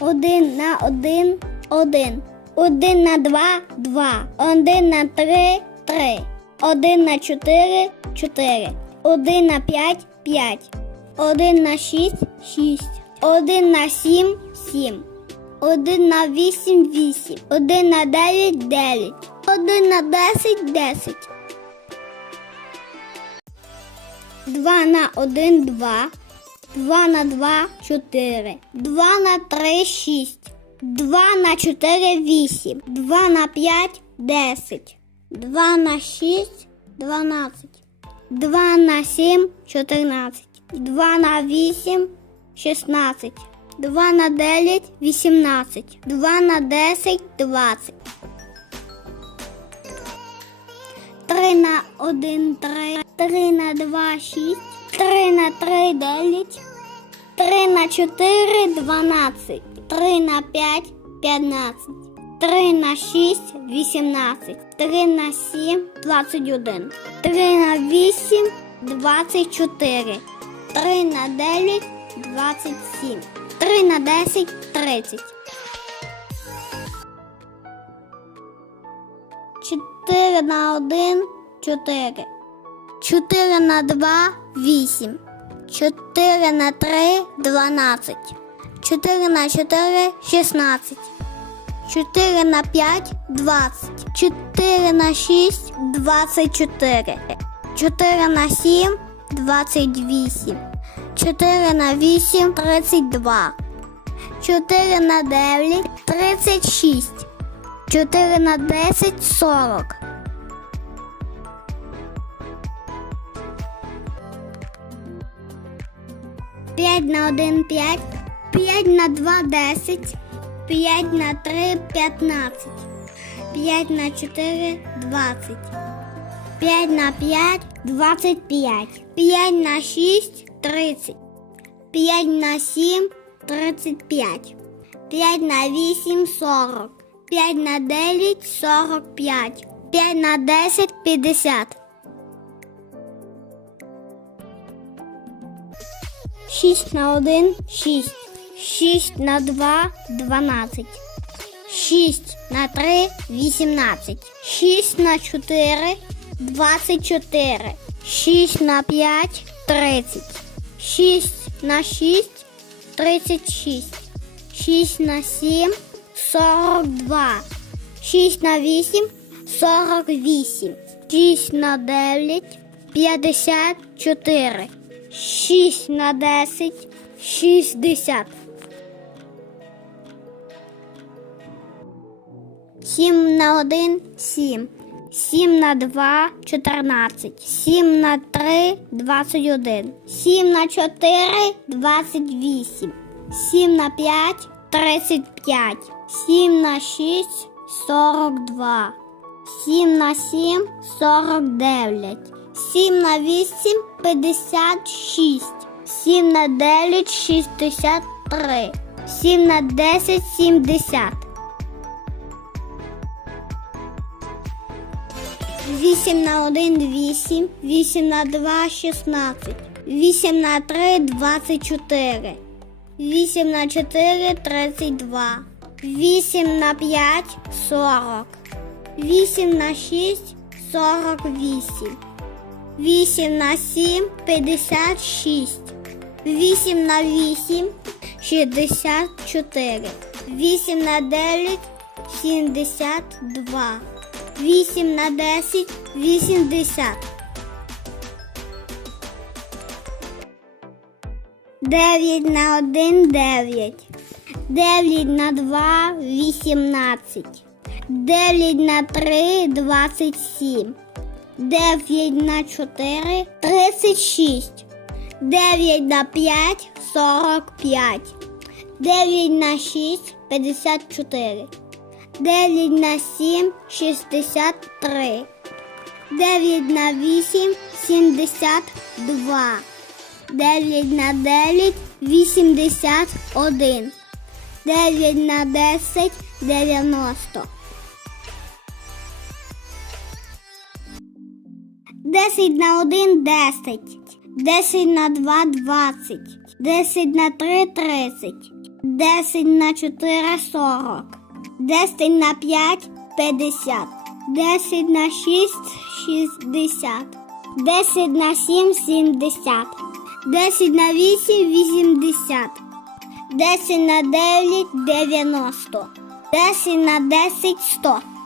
Один на один один. Один на два два. Один на три три. Один на чотири чотири. Один на п'ять п'ять. Один на шість шість. Один на сім сім. Один на вісім вісім. Один на дев'ять дев'ять. Один на десять десять. Два на один два. Два на два чотири. Два на три шість. Два на чотири вісім. Два на п'ять десять. Два на шість дванадцять. Два на сім чотирнадцять. Два на вісім шістнадцять. Два на дев'ять вісімнадцять. Два на десять двадцять. Три на один три. Три на два шість. Три на три дев'ять. Три на чотири дванадцять. Три на п'ять п'ятнадцять. Три на шість вісімнадцять. Три на сім двадцять один. Три на вісім двадцять чотири. Три на дев'ять двадцять сім. Три на десять тридцять. Чотири на один чотири. Чотири на два вісім. Чотири на три дванадцять. Чотири на чотири шістнадцять. Чотири на п'ять двадцять. Чотири на шість двадцять чотири. Чотири на сім двадцять вісім. Чотири на вісім тридцять два. Чотири на дев'ять тридцять шість. Чотири на десять сорок. П'ять на один п'ять. П'ять на два десять. П'ять на три п'ятнадцять. П'ять на чотири двадцять. П'ять на п'ять двадцять п'ять. П'ять на шість тридцять. П'ять на сім тридцять п'ять. П'ять на вісім сорок. П'ять на дев'ять сорок п'ять. П'ять на десять п'ятдесят. Шість на один шість. Шість на два дванадцять. Шість на три вісімнадцять. Шість на чотири двадцять чотири. Шість на п'ять тридцять. Шість на шість тридцять шість. Шість на сім сорок два. Шість на вісім сорок вісім. Шість на дев'ять п'ятдесят чотири. Шість на десять шістдесят. Сім на один сім. Сім на два чотирнадцять. Сім на три двадцять один. Сім на чотири двадцять вісім. Сім на п'ять тридцять п'ять. Сім на шість сорок два. Сім на сім сорок дев'ять. Сім на вісім п'ятдесят шість. Сім на дев'ять шістдесят три. Сім на десять сімдесят. Вісім на один вісім, вісім на два шістнадцять, вісім на три двадцять чотири, вісім на чотири тридцять два, вісім на п'ять сорок, вісім на шість сорок вісім, вісім на сім п'ятдесят шість, вісім на вісім шістдесят чотири, вісім на дев'ять сімдесят два. Вісім на десять вісімдесят. Дев'ять на один дев'ять. Дев'ять на два вісімнадцять. Дев'ять на три двадцять сім. Дев'ять на чотири тридцять шість. Дев'ять на п'ять сорок п'ять. Дев'ять на шість п'ятдесят чотири. 9 на 7 63. 9 на 8 72. 9 на 9 81. 9 на 10 90. 10 на 1 10. 10 на 2 20. 10 на 3 30. 10 на 4 – 40. 10 на 5 – 50. 10 на 6 – 60. 10 на 7 – 70. 10 на 8 – 80. 10 на 9 – 90. 10 на 10 – 100.